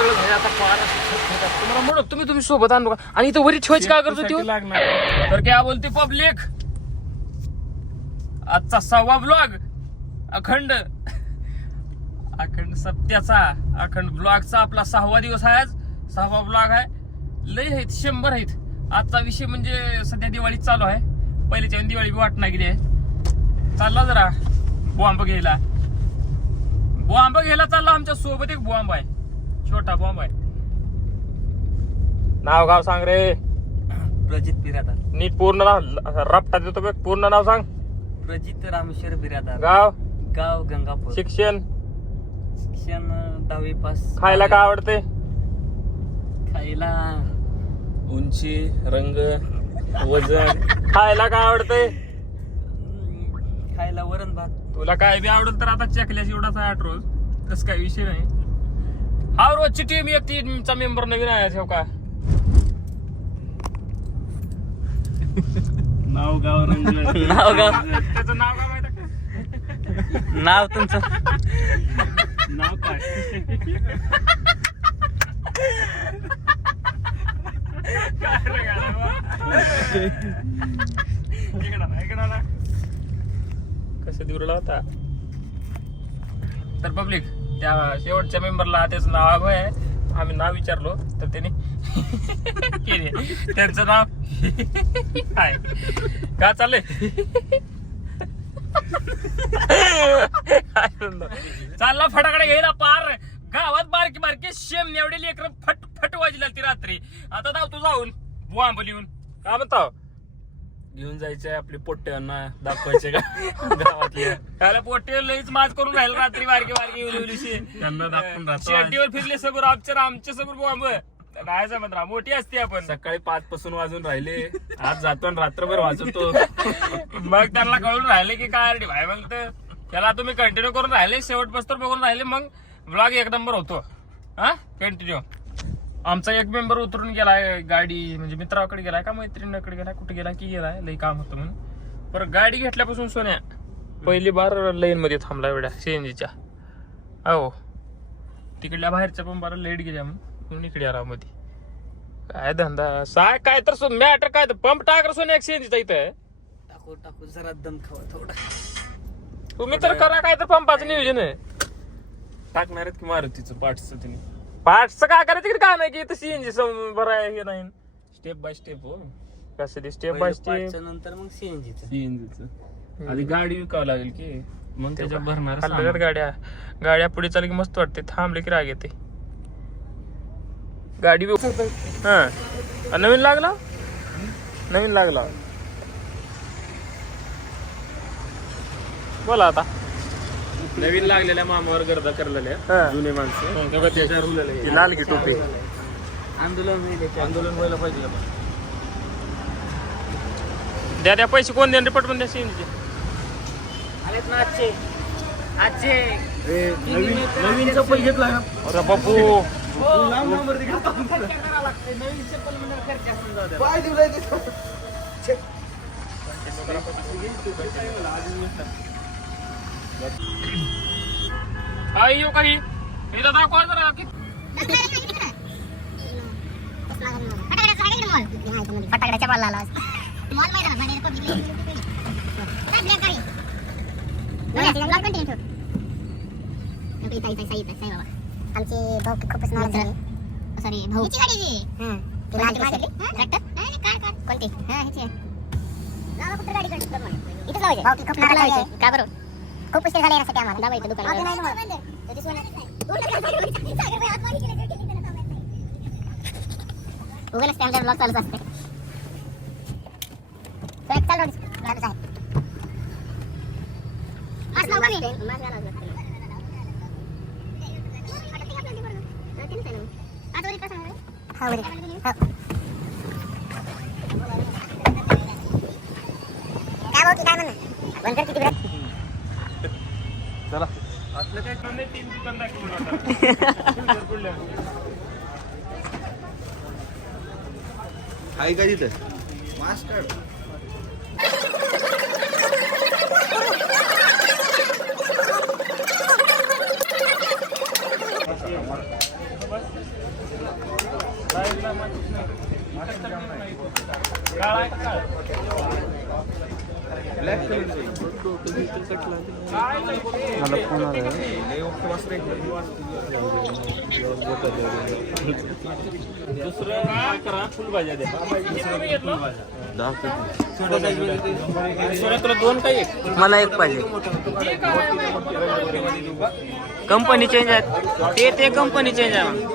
वेळ झाली आता फार तुम्हाला म्हणत तुम्ही सोबत आणू का आणि इथं वरी ठेवायची का करत होती लागणार तर क्या बोलते पब्लिक आजचा 6वा ब्लॉग अखंड सत्याचा अखंड ब्लॉगचा आपला 6वा दिवस आहे आज 6वा ब्लॉग आहे लय आहेत 100 आहेत आजचा विषय म्हणजे सध्या दिवाळी चालू आहे पहिल्याच्या दिवाळी बी वाट नाही गेली आहे चालला जरा बॉम्ब घ्यायला चालला आमच्या सोबत एक बॉम्ब आहे छोटा बॉम्ब आहे नाव गाव सांग रे प्रजित बिरादार नीट पूर्ण नाव रपटा देतो बघ पूर्ण नाव सांग प्रजित रामेश्वर बिरादार गाव गंगापूर शिक्षण 10वी पास खायला काय आवडते खायला उंची रंग वजन खायला काय आवडते खायला वरण भात तुला काय बी आवडत तर आता चकल्याची एवढाच आहे 8 रोज तस काही विषय नाही हा रोजची टीम एक टीमचा मेंबर नवीन आहे ठेव का नाव गाव त्याचं नाव काय माहिती नाव तुमचं नाव काय कसं दिवरला होता तर पब्लिक त्या शेवटच्या मेंबरला त्याचं नाव आहे आम्ही नाव विचारलो तर त्याने त्यांचं नाव काय का चाललंय चालला फटाकडे घ्यायला पार गावात बारकी बारकी शेम एवढे लेकर फट वाजली ती रात्री आता जाऊ तू जाऊन बॉम्ब लिहून काय म्हणतो घेऊन जायचंय आपले पोट्ट्यांना दाखवायचे का गावातले त्याला पोट्टे लईच माज करून राहील रात्री बारकी उलवलीशी त्यांना दाखवून शेड्डीवर फिरले समोर आमच्या समोर बॉम्ब नाही जमत मोठी असते आपण सकाळी 5 पासून वाजून राहिले आज जातो आणि रात्रभर वाजवतो मग त्यांना कळून राहिले की काय रे भाई मग त्याला तुम्ही कंटिन्यू करून राहिले शेवट पस्तर बघून राहिले मग ब्लॉग 1 नंबर होतो हा कंटिन्यू आमचा एक मेंबर उतरून गेलाय गाडी म्हणजे मित्राकडे गेलाय का मैत्रिणीकडे गेलाय कुठे गेलाय की गेलाय लई काम होतं म्हणून पर गाडी घेतल्यापासून सोन्या पहिली बार लाईन मध्ये थांबला एवढ्या सीएनजीच्या हो तिकडल्या बाहेरच्या पण बारा लेट गेल्या म्हणून इकडे आला मध्ये काय धंदा काय तर मॅटर काय तर पंप टाकर सोन्या सीएनजीचा इथं टाकू जरा दम खावा थोडा तुम्ही तर करा काय तर पंपाचं नियोजन आहे टाकणार की मारुतीचं पार्टचं तिने पार्टचं काय करायचं तिकडे काय नाही की इथं सीएनजी बरं हे नाही स्टेप बाय स्टेप हो कसं स्टेप बाय स्टेप नंतर मग सीएनजीचं आधी गाडी विकावं लागेल की मग त्याच्या भरणार गाड्या पुढे चालली की मस्त वाटते थांबले की राग येते गाडी हा नवीन लागला बोला आता नवीन लागलेल्या मामावर गर्दा करलेल्या जुने माणसं लाल की टोपी आंदोलन व्हायला पाहिजे द्या पैसे कोण देणार रिपोर्ट पण द्या सीएनजी आलेत ना आजचे नवीनचा पैसे घेतला अरे बापू येऊ काही इथं दाखवा जरा फटाकड्याच्या बॉलला आमची भाऊ खूपच नाराज झाली सॉरी भाऊ कोणती इथेच लावायचे भाऊ खूप नाराज लावायचे का बरं खूप उशीर झाला यासाठी आम्हाला दाबायचं दुकान उगा नसते आमच्या ब्लॉग चालूच असते चला असलं काय 3 दुकान दाखवलं आहे का तिथं मास्क काढ काळा आहे का काळा? मला फोन आला दुसरं काय करा फुलभाज्या द्या सोन्या तुला 2 काय एक मला एक पाहिजे कंपनी चेंज आहे ते कंपनी चेंज आहे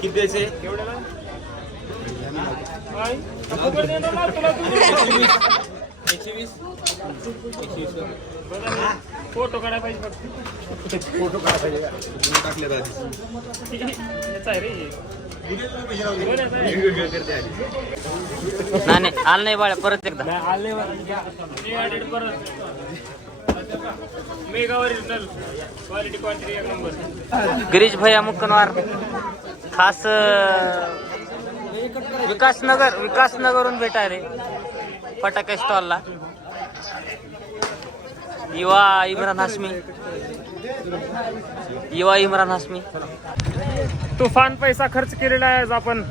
किती द्यायचे फोटो काढायला पाहिजे फक्त. फोटो काढायला पाहिजे आहे रे. नाही आलं नाही बाळा परत एकदा मेगा ओरिजिनल क्वालिटी क्वांटिटी एक नंबर. गिरीश भैया मुक्कनवार खास विकासनगरहून भेटा रे फटाके स्टॉलला युवा इम्रान हाशमी तुफान पैसा खर्च केलेला आहे आज आपण.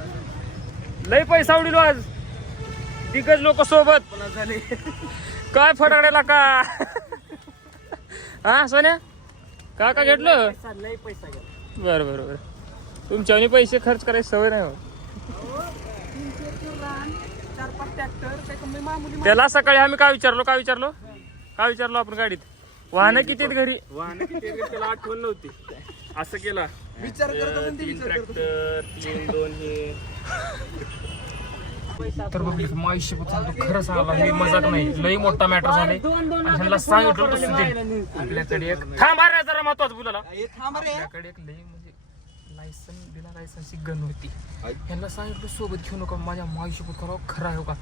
लय पैसा उडीलो आज. दिग्गज लोक सोबत काय फटाकड्याला का हा सोन्या का घेतलं बर बर बर. तुमच्यावर पैसे खर्च करायची सवय नाही हो. त्याला सकाळी आम्ही काय विचारलो आपण गाडीत वाहनं किती आहेत घरी. वाहन किती आहेत त्याला आठवण नव्हती असं केला विचार करत 3 ट्रॅक्टर 3-2 हे तर बघ माहिती खरं सांगायला हे मजाक नाही. लई मोठा मॅटर झालाय आणि ह्यांना सांगितलं तसं ते. आपल्याकडे एक थांबा रे जरा महत्वाचं बोलायला. आपल्याकडे एक लई म्हणजे बिना लायसन्सची गन होती. ह्यांना सांगितलं सोबत घेऊ नका. माझ्या माहिती करावं खरं आहे का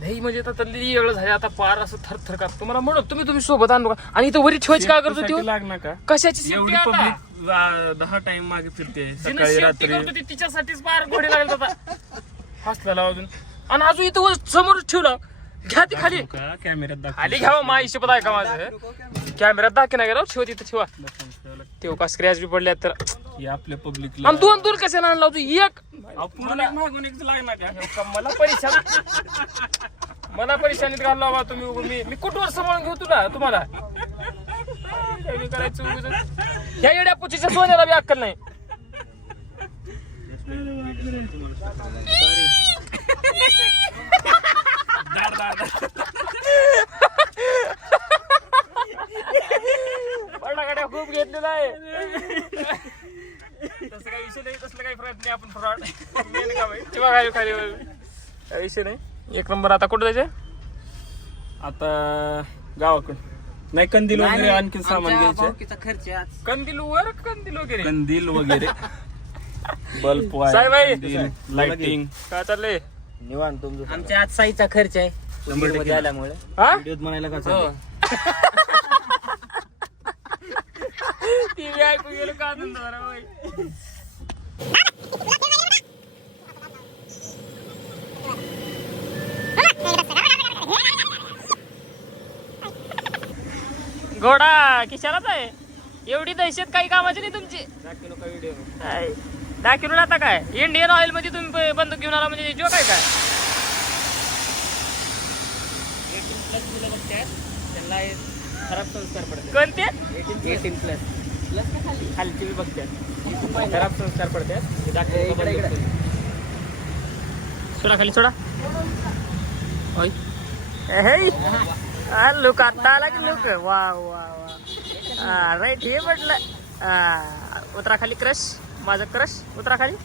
लई म्हणजे आता लई वेळ झाली. आता पार असं थरथर का तुम्हाला म्हणत तुम्ही सोबत आणू का. आणि इथं वरी ठेवायची काय करत होती लागणार का कशाची एवढी safety आता? पब्लिक 10 टाइम मागे फिरते जिने सकाळी safety रात्री करत होती तिच्यासाठीच पार घोडे लागले आता हसलेला अजून. आणि अजून इथं समोरच ठेवलं. घ्या ती खाली कॅमेऱ्यात दाखव खाली घ्यावं मा हिशोबात आहे का माझं. कॅमेऱ्यात दाखव नाही गेला ठेवा तिथं ठेवा. तेव्हा का स्क्रॅच बी पडले तर हे आपल्या पब्लिकला आणि दोन कशाला आणला होता एक मागून एक लागणार का मला परेशानीत घालला बाबा तुम्ही. मी कुठवर सांभाळून घेऊ तुम्हाला करायचं ह्या येड्या पुचीच्या सोन्याला बी अक्कल नाही. फटाकड्या खूप घेतलेला आहे. तसं काही विषय नाही. तसलं काही प्रयत्न नाही. आपण फ्रॉड खाली काही विषय नाही. एक नंबर. आता कुठं जायचं आता गावाकडे नाही कंदील वगैरे आणखी सामान घ्यायचं खर्च कंदील वगैरे बल्ब साहेब लाइटिंग काय चाललंय निवांत तुमचं आमच्या आज साईचा खर्च आहे 100% आल्यामुळे हा व्हिडिओत म्हणायला का चाललंय? ती बी ऐकून गेलो का आनंद झाला बाई. घोडा किशालाच आहे. एवढी दहशत काही कामाची नाही तुमची. 10 किलो आता काय इंडियन ऑइल मध्ये तुम्ही बंदूक घेऊन आला म्हणजे जो काय काय खराब संस्कार पडतात. कोणते 18+ खालची बी बघतात खराब संस्कार पडतात. सोडा खाली सोडा. लुक आता आला की लुक वा वा वा राईट हे म्हटलं. उतरा खाली क्रश माझं क्रश उतरा खाली.